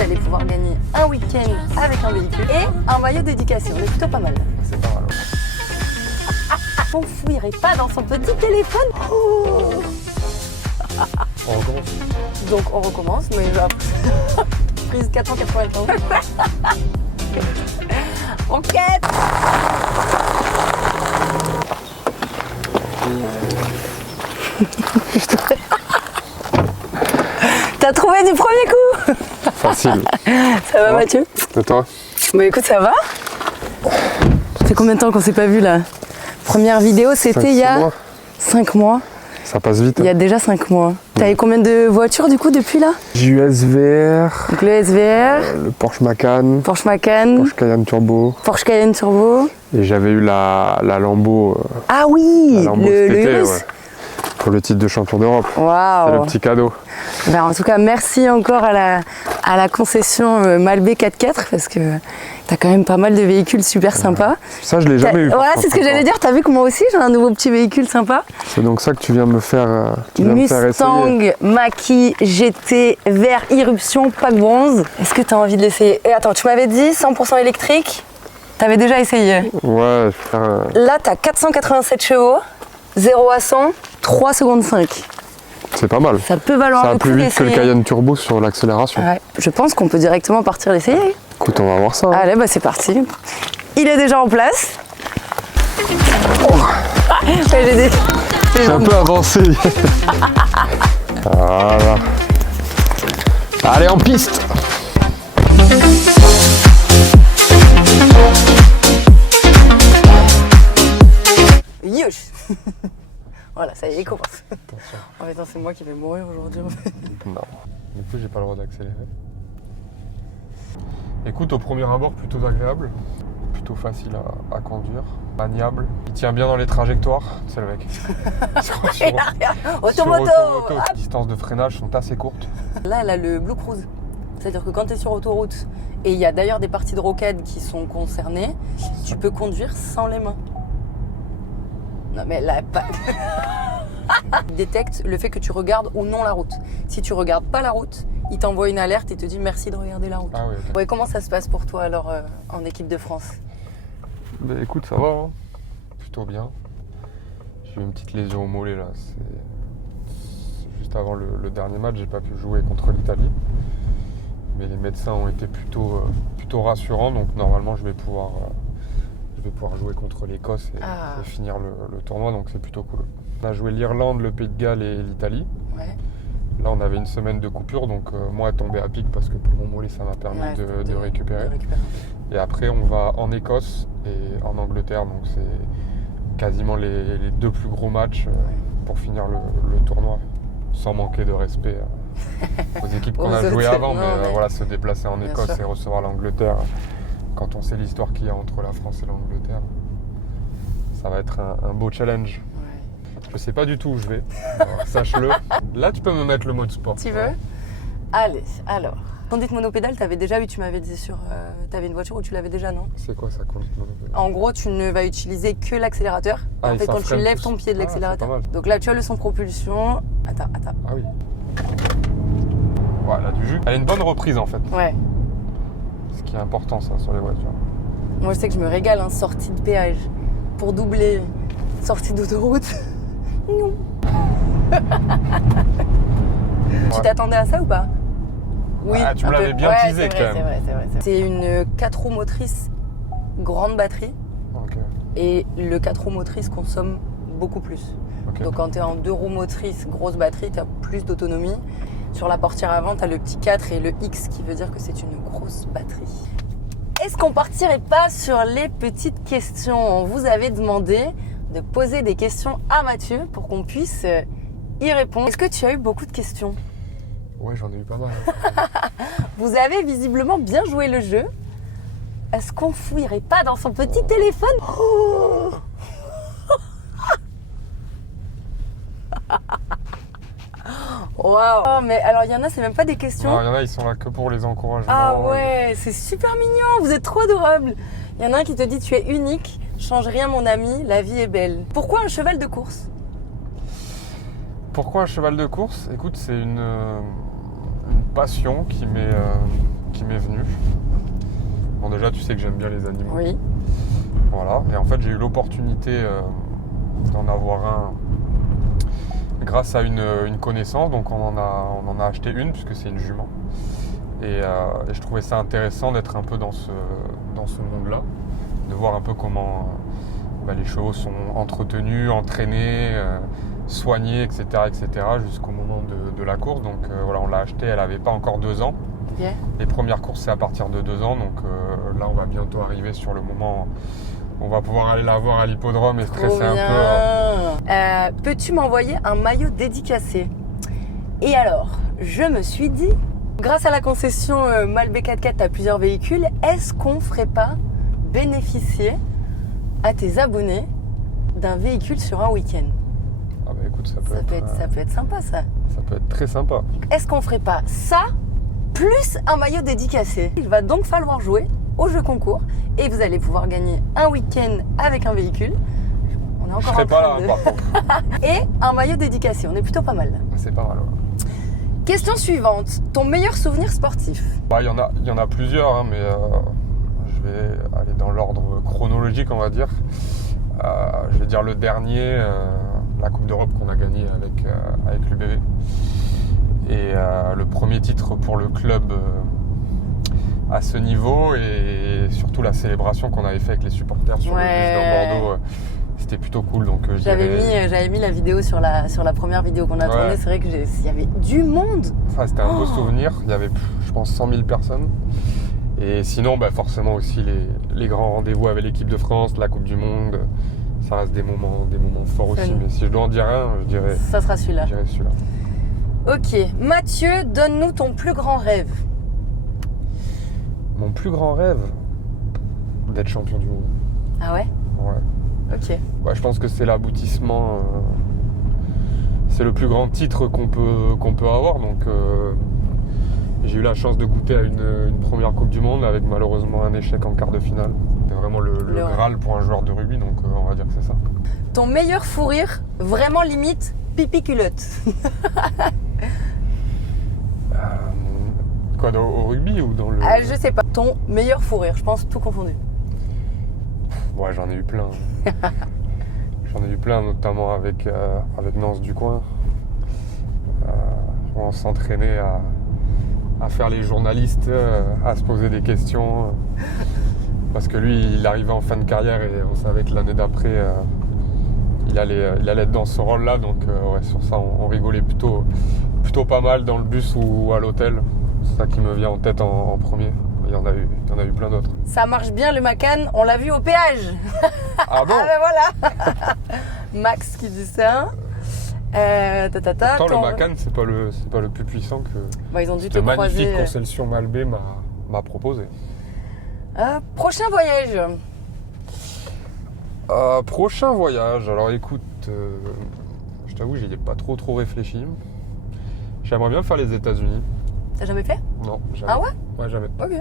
vous allez pouvoir gagner un week-end avec un véhicule et un maillot d'éducation. C'est plutôt pas mal. C'est pas mal. On fouillerait pas dans son petit téléphone. Oh. On recommence. Donc on recommence, mais prise 495. Enquête. T'as trouvé du premier coup? Facile. Ça va Mathieu? Et toi? Bah écoute, ça va. Ça fait combien de temps qu'on s'est pas vu là? Première vidéo, c'était il y a 5 mois. Ça passe vite. Il y a déjà 5 mois. T'avais combien de voitures du coup depuis là? J'ai eu SVR, Donc le SVR, le Porsche Macan, Porsche Macan, Porsche Cayenne Turbo. Porsche Cayenne Turbo. Et j'avais eu la Lambo. Ah oui, la Lambo le cet été, Urus. ouais, pour le titre de champion d'Europe. C'est le Waouh. petit cadeau. Ben, en tout cas, merci encore à la concession Malbé 4x4 parce que t'as quand même pas mal de véhicules super sympas. Ça, je l'ai jamais eu. Voilà, c'est ce que j'allais dire. T'as vu que moi aussi j'ai un nouveau petit véhicule sympa. C'est donc ça que tu viens me faire, Mustang Mach-E GT vert irruption pack bronze. Est-ce que t'as envie de l'essayer? Et attends, tu m'avais dit 100% électrique. T'avais déjà essayé? Ouais, Là, t'as 487 chevaux, 0 à 100, 3 secondes 5. c'est pas mal. Ça peut valoir Ça le va coup plus vite que le d'essayer. Cayenne Turbo sur l'accélération. Ouais, je pense qu'on peut directement partir l'essayer. Écoute, on va voir ça. Allez, bah c'est parti. Il est déjà en place. Ouais, j'ai dit. J'ai un peu avancé. Voilà. Allez, en piste. Youch. Voilà, ça y est, il commence. En fait, c'est moi qui vais mourir aujourd'hui. Non. Du coup, j'ai pas le droit d'accélérer. Écoute, au premier abord, plutôt agréable. Plutôt facile à conduire. Maniable. Il tient bien dans les trajectoires. C'est le mec. Sur Automoto. automoto. Les distances de freinage sont assez courtes. Là, elle a le Blue Cruise. C'est-à-dire que quand tu es sur autoroute, et il y a d'ailleurs des parties de rocade qui sont concernées, tu peux conduire sans les mains. Non mais là, pas... Il détecte le fait que tu regardes ou non la route. Si tu regardes pas la route, il t'envoie une alerte et te dit merci de regarder la route. Ah oui, ok. Ouais, comment ça se passe pour toi alors en équipe de France? Bah, écoute, ça va, hein. Plutôt bien. J'ai eu une petite lésion au mollet là. C'est juste avant le dernier match, j'ai pas pu jouer contre l'Italie. Mais les médecins ont été plutôt rassurants, donc normalement je vais pouvoir jouer contre l'Écosse et finir le tournoi, donc c'est plutôt cool. On a joué l'Irlande, le Pays de Galles et l'Italie. Ouais. Là on avait une semaine de coupure, donc moi tombé à pic parce que pour mon mollet ça m'a permis de récupérer. Et après on va en Écosse et en Angleterre, donc c'est quasiment les deux plus gros matchs pour finir le tournoi, sans manquer de respect aux équipes qu'on a jouées avant, mais voilà, se déplacer en Écosse et recevoir l'Angleterre, quand on sait l'histoire qu'il y a entre la France et l'Angleterre, ça va être un beau challenge. Ouais. Je sais pas du tout où je vais, sache-le. Là, tu peux me mettre le mode sport. Tu veux? Allez, alors. Conduite monopédale, t'avais déjà eu, tu m'avais dit t'avais une voiture où tu l'avais déjà, non? C'est quoi ça, conduite monopédale? En gros, tu ne vas utiliser que l'accélérateur. En fait, quand tu lèves ton pied de l'accélérateur. Donc là, tu as le son propulsion. Attends. Ah oui. Voilà, du jus. Elle a une bonne reprise en fait. Ouais. Ce qui est important ça sur les voitures. Moi je sais que je me régale, hein, sortie de péage. Pour doubler, sortie d'autoroute. Non. Tu t'attendais à ça ou pas? Oui. Ah, tu me l'avais bien teasé quand même. C'est vrai. C'est une 4 roues motrices grande batterie. Ok. Et le 4 roues motrices consomme beaucoup plus. Okay. Donc quand tu es en 2 roues motrices, grosse batterie, tu as plus d'autonomie. Sur la portière avant, tu as le petit 4 et le X qui veut dire que c'est une grosse batterie. Est-ce qu'on partirait pas sur les petites questions? On vous avait demandé de poser des questions à Mathieu pour qu'on puisse y répondre. Est-ce que tu as eu beaucoup de questions? Ouais, j'en ai eu pas mal. Vous avez visiblement bien joué le jeu. Est-ce qu'on fouillerait pas dans son petit téléphone? Oh Waouh! Oh, mais alors il y en a, c'est même pas des questions. Non, il y en a, ils sont là que pour les encouragements. Ah ouais, c'est super mignon, vous êtes trop adorables. Il y en a un qui te dit tu es unique, change rien mon ami, la vie est belle. Pourquoi un cheval de course? Pourquoi un cheval de course? Écoute, c'est une passion qui Bon, déjà, tu sais que j'aime bien les animaux. Oui. Voilà. Et en fait, j'ai eu l'opportunité d'en avoir un grâce à une connaissance. Donc, on en a acheté une puisque c'est une jument. Et je trouvais ça intéressant d'être un peu dans ce monde-là, de voir un peu comment les chevaux sont entretenus, entraînés, soignés, etc., jusqu'au moment de la course. Donc voilà, on l'a achetée, elle n'avait pas encore 2 ans. Okay. Les premières courses, c'est à partir de 2 ans. Donc là, on va bientôt arriver sur le moment où on va pouvoir aller la voir à l'hippodrome et stresser un peu. Peux-tu m'envoyer un maillot dédicacé? Et alors, je me suis dit, grâce à la concession Malbé 4x4, tu as plusieurs véhicules, est-ce qu'on ne ferait pas bénéficier à tes abonnés d'un véhicule sur un week-end? Ah bah écoute, ça peut être sympa ça. Ça peut être très sympa. Est-ce qu'on ferait pas ça plus un maillot dédicacé? Il va donc falloir jouer au jeu concours et vous allez pouvoir gagner un week-end avec un véhicule. On est encore je serai pas là, par contre. Et un maillot dédicacé, on est plutôt pas mal. C'est pas mal, ouais. Question suivante, ton meilleur souvenir sportif? Il y en a plusieurs, hein, mais je vais aller dans l'ordre chronologique, on va dire. Je vais dire le dernier, la Coupe d'Europe qu'on a gagnée avec l'UBB. Et le premier titre pour le club à ce niveau, et surtout la célébration qu'on avait fait avec les supporters sur le bus de Bordeaux. C'était plutôt cool. Donc j'avais mis la vidéo sur la première vidéo qu'on a tournée. C'est vrai qu'il y avait du monde. Ça, c'était un beau souvenir. Il y avait, je pense, 100 000 personnes. Et sinon, forcément aussi les grands rendez-vous avec l'équipe de France, la Coupe du Monde. Ça reste des moments forts aussi. Mais si je dois en dire un, je dirais... Ça sera celui-là. Je dirais celui-là. Ok. Mathieu, donne-nous ton plus grand rêve. Mon plus grand rêve? D'être champion du monde. Ah ouais? Ouais. Ok. Je pense que c'est l'aboutissement. C'est le plus grand titre qu'on peut avoir. Donc j'ai eu la chance de goûter à une première Coupe du Monde avec malheureusement un échec en quart de finale. C'était vraiment le Graal pour un joueur de rugby, donc on va dire que c'est ça. Ton meilleur fou rire, vraiment limite pipi culotte. Quoi, au rugby ou dans le... Je sais pas. Ton meilleur fou rire, je pense tout confondu. Ouais, j'en ai eu plein. J'en ai eu plein, notamment avec Nance Ducoin. On s'entraînait à faire les journalistes, à se poser des questions. Parce que lui, il arrivait en fin de carrière et on savait que l'année d'après, il allait être dans ce rôle-là. Donc sur ça, on rigolait plutôt pas mal dans le bus ou à l'hôtel. C'est ça qui me vient en tête en premier. Il y en a eu plein d'autres. Ça marche bien le Macan, on l'a vu au péage. Ah bon? Ah ben voilà. Max qui dit ça. Pourtant le Macan, c'est pas le plus puissant que ils ont dû te cette croiser. magnifique concession Malbé m'a proposé. Prochain voyage. Prochain voyage. Alors écoute, je t'avoue, j'y ai pas trop réfléchi. J'aimerais bien faire les États-Unis. T'as jamais fait? Non, jamais. Ah ouais? Ouais, jamais. Ok.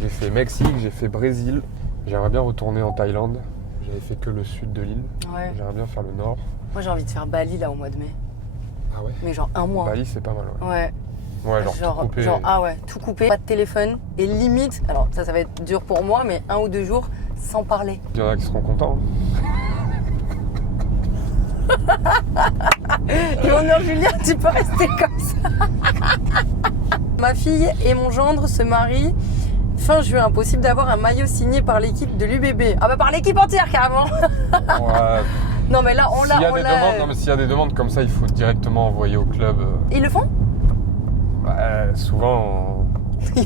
J'ai fait Mexique, j'ai fait Brésil. J'aimerais bien retourner en Thaïlande. J'avais fait que le sud de l'île. Ouais. J'aimerais bien faire le nord. Moi, j'ai envie de faire Bali là au mois de mai. Ah ouais? Mais genre un mois. Bali, c'est pas mal, ouais. Ouais. Ouais, genre tout couper. Tout couper, pas de téléphone et limite, alors ça va être dur pour moi, mais 1 ou 2 jours sans parler. Il y en a qui seront contents. Léonore Julien, tu peux rester comme ça. Ma fille et mon gendre se marient fin juin. Impossible d'avoir un maillot signé par l'équipe de l'UBB. Ah bah par l'équipe entière carrément. Ouais. Non mais là on l'a. S'il y a des demandes comme ça, il faut directement envoyer au club. Ils le font? Souvent.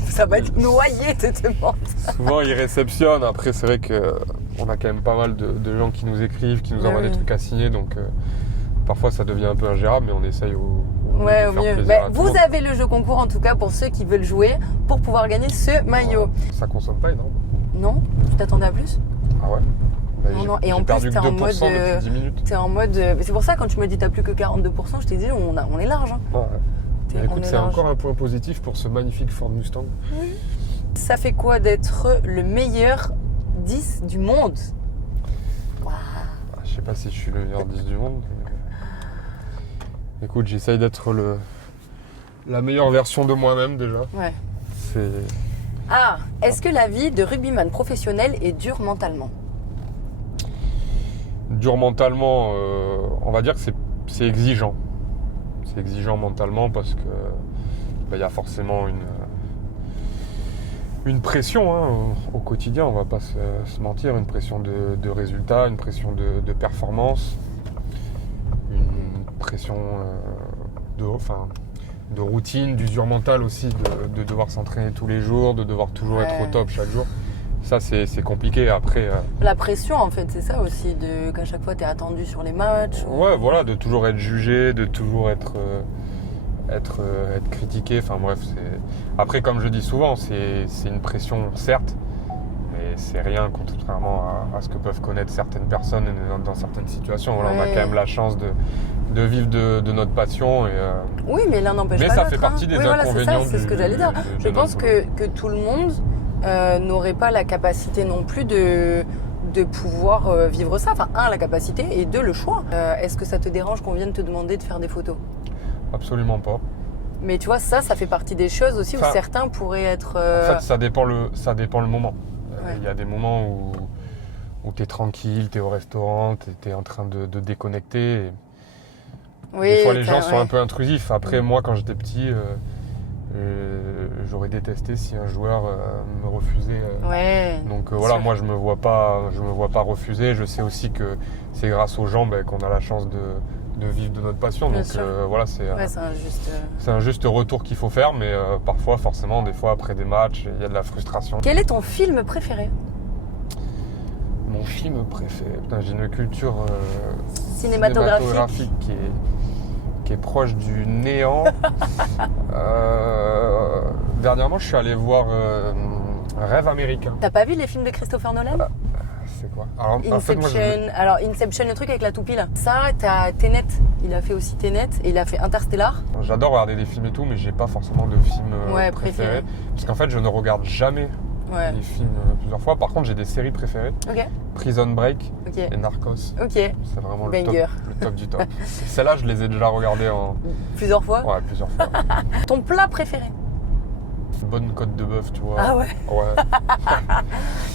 Ça va être noyé de demandes. Souvent ils réceptionnent. Après c'est vrai qu'on a quand même pas mal de gens qui nous écrivent, qui nous envoient des trucs à signer. Donc parfois ça devient un peu ingérable, mais on essaye au mieux. Vous avez le jeu concours en tout cas pour ceux qui veulent jouer pour pouvoir gagner ce maillot. Ça consomme pas énorme. Non? Tu t'attendais à plus? Ah ouais? Non. Et en plus t'es en mode. 10 minutes. T'es en mode. C'est pour ça quand tu me dis t'as plus que 42%, je t'ai dit on est large. Hein. Ouais. Écoute, c'est encore un point positif pour ce magnifique Ford Mustang. Oui. Ça fait quoi d'être le meilleur 10 du monde? Wow. Je sais pas si je suis le meilleur 10 du monde. Écoute, j'essaye d'être la meilleure version de moi-même déjà. Ouais. Ah, est-ce que la vie de rugbyman professionnel est dure mentalement? Dur mentalement, on va dire que c'est exigeant. C'est exigeant mentalement parce que y a forcément une pression au quotidien, on va pas se mentir, une pression de résultats, une pression de performance, une pression de routine, d'usure mentale aussi, de devoir s'entraîner tous les jours, de devoir toujours être au top chaque jour. Ça, c'est compliqué. Après, la pression, en fait, c'est ça aussi, qu'à chaque fois, tu es attendu sur les matchs. Ouais, voilà, de toujours être jugé, de toujours être critiqué. Enfin bref, après, comme je dis souvent, c'est une pression, certes, mais c'est rien contrairement à ce que peuvent connaître certaines personnes dans certaines situations. Voilà, on a quand même la chance de vivre de notre passion. Oui, mais l'un n'empêche pas l'autre. Mais ça fait partie des inconvénients. C'est ce que j'allais dire. Je pense que tout le monde n'aurait pas la capacité non plus de pouvoir vivre ça. Enfin, la capacité et deux, le choix. Est-ce que ça te dérange qu'on vienne te demander de faire des photos? Absolument pas. Mais tu vois, ça fait partie des choses aussi où certains pourraient être... En fait, ça dépend le moment. Il y a des moments où tu es tranquille, tu es au restaurant, tu es en train de déconnecter. Des fois, les gens sont un peu intrusifs. Après, moi, quand j'étais petit... j'aurais détesté si un joueur me refusait. Donc voilà, moi je me vois pas refuser. Je sais aussi que c'est grâce aux gens qu'on a la chance de vivre de notre passion. Donc voilà, c'est un juste retour qu'il faut faire, mais parfois, forcément, des fois après des matchs, il y a de la frustration. Quel est ton film préféré? Mon film préféré, j'ai une culture cinématographique qui est proche du néant. Dernièrement, je suis allé voir Rêve américain. T'as pas vu les films de Christopher Nolan? C'est quoi? Inception, le truc avec la toupie là. Ça, t'as Tenet. Il a fait aussi Tenet et il a fait Interstellar. J'adore regarder des films et tout, mais j'ai pas forcément de films préférés. Parce qu'en fait, je ne regarde jamais les films plusieurs fois. Par contre, j'ai des séries préférées. Prison Break et Narcos. C'est vraiment le top du top. Celles-là, je les ai déjà regardées plusieurs fois? Ouais, plusieurs fois. Ton plat préféré? Une bonne côte de bœuf, tu vois. Ah ouais?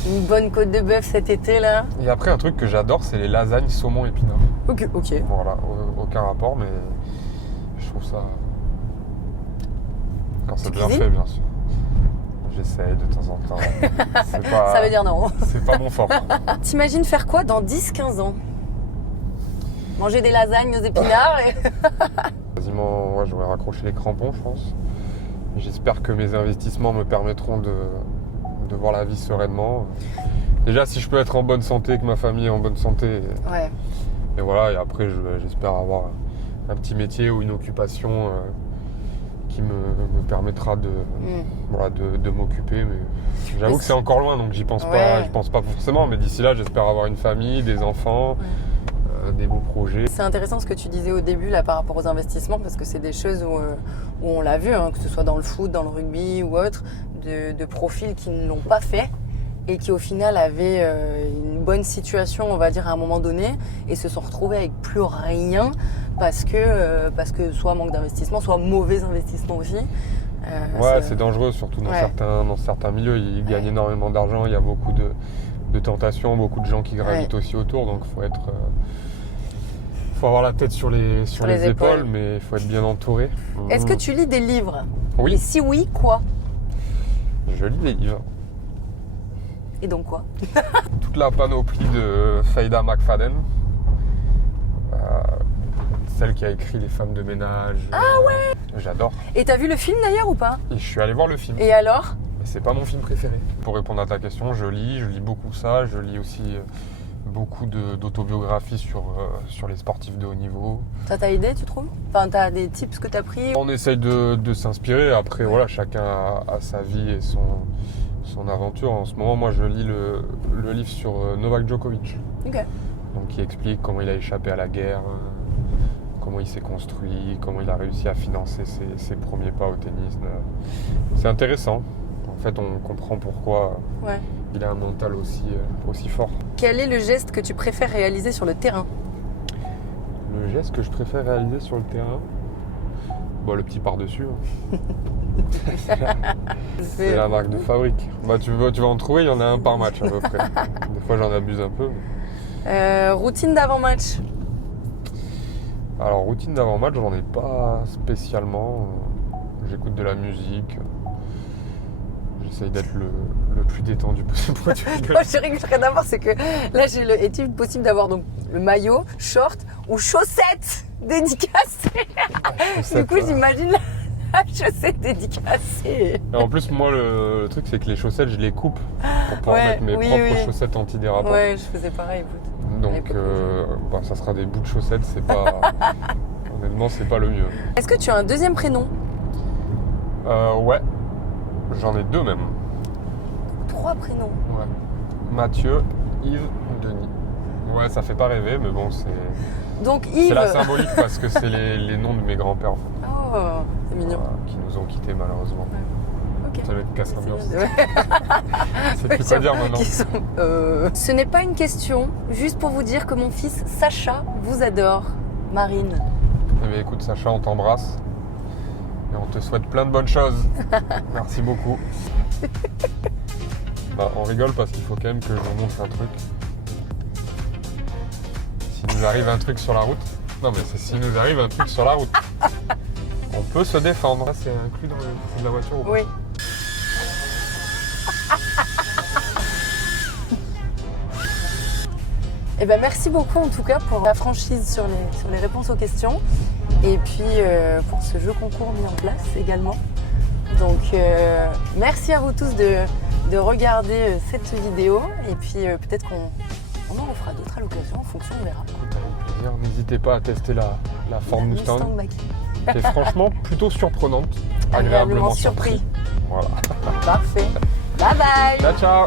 Une bonne côte de bœuf cet été là. Et après, un truc que j'adore, c'est les lasagnes saumon épinard. Ok. Voilà, aucun rapport, mais je trouve ça... Quand c'est bien fait, bien sûr. J'essaye de temps en temps. Ça veut dire non. C'est pas mon fort. T'imagines faire quoi dans 10-15 ans? Manger des lasagnes aux épinards Quasiment, j'aurais raccroché les crampons, je pense. J'espère que mes investissements me permettront de voir la vie sereinement. Déjà, si je peux être en bonne santé, que ma famille est en bonne santé. Et voilà, et après, j'espère avoir un petit métier ou une occupation qui me permettra de m'occuper. Mais j'avoue que c'est encore loin, donc j'y pense pas forcément. Mais d'ici là, j'espère avoir une famille, des enfants, des beaux projets. C'est intéressant ce que tu disais au début là par rapport aux investissements, parce que c'est des choses où on l'a vu, que ce soit dans le foot, dans le rugby ou autre, de profils qui ne l'ont pas fait et qui au final avaient une bonne situation, on va dire, à un moment donné, et se sont retrouvés avec plus rien parce que soit manque d'investissement, soit mauvais investissement aussi. C'est dangereux, surtout dans certains milieux. Ils gagnent énormément d'argent, il y a beaucoup de tentations, beaucoup de gens qui gravitent aussi autour, donc faut avoir la tête sur les épaules, mais il faut être bien entouré. Est-ce que tu lis des livres? Oui. Et si oui, quoi? Je lis des livres. Et donc quoi? Toute la panoplie de Faïda McFadden. Celle qui a écrit Les femmes de ménage. Ah ouais. J'adore. Et t'as vu le film d'ailleurs ou pas? Et je suis allé voir le film. Et alors? C'est pas mon film préféré. Pour répondre à ta question, je lis beaucoup ça. Je lis aussi beaucoup d'autobiographies sur les sportifs de haut niveau. Ça t'a aidé, tu trouves? Enfin, t'as des tips que t'as pris? On essaye de s'inspirer. Après, voilà, chacun a sa vie et son aventure. En ce moment, moi, je lis le livre sur Novak Djokovic. Donc, qui explique comment il a échappé à la guerre, comment il s'est construit, comment il a réussi à financer ses premiers pas au tennis. C'est intéressant. En fait, on comprend pourquoi il a un mental aussi fort. Quel est le geste que tu préfères réaliser sur le terrain? Le geste que je préfère réaliser sur le terrain, Bon, le petit par-dessus. C'est la marque de fabrique. Bah, tu vas en trouver, il y en a un par match à peu près. Des fois, j'en abuse un peu. Routine d'avant-match. Alors, routine d'avant-match, j'en ai pas spécialement. J'écoute de la musique. J'essaye d'être le plus détendu possible. Moi, je rigole rien à voir, c'est que là, est-il possible d'avoir donc le maillot, short ou chaussettes dédicacées? Du coup, j'imagine la chaussette dédicacée. Et en plus, moi, le truc, c'est que les chaussettes, je les coupe pour pouvoir mettre mes propres chaussettes antidérapantes. Ouais, je faisais pareil, écoute. Donc, ça sera des bouts de chaussettes, c'est pas... Honnêtement, c'est pas le mieux. Est-ce que tu as un deuxième prénom? Ouais. J'en ai 2 même. 3 prénoms? Ouais. Mathieu, Yves, Denis. Ouais, ça fait pas rêver, mais bon, c'est... Donc Yves... C'est la symbolique parce que c'est les noms de mes grands-pères. Oh, c'est mignon. Qui nous ont quittés malheureusement. Okay. Ça va être casse ambiance. C'est Ouais, plus quoi dire maintenant. Ce n'est pas une question, juste pour vous dire que mon fils Sacha vous adore. Marine. Eh bien, écoute Sacha, on t'embrasse. Et on te souhaite plein de bonnes choses. Merci beaucoup. On rigole parce qu'il faut quand même que je vous montre un truc. S'il nous arrive un truc sur la route. Non mais c'est s'il nous arrive un truc sur la route. On peut se défendre. Ça, c'est inclus dans le prix de la voiture ou pas? Oui. Eh ben, merci beaucoup en tout cas pour la franchise sur les réponses aux questions et puis pour ce jeu concours mis en place également. Donc merci à vous tous de regarder cette vidéo et puis peut-être qu'on en refera d'autres à l'occasion, en fonction, on verra. Écoute, avec plaisir. N'hésitez pas à tester la Ford Mustang. Qui est franchement plutôt surprenante, agréablement surpris. Voilà. Parfait. Bye bye. Ciao, ciao.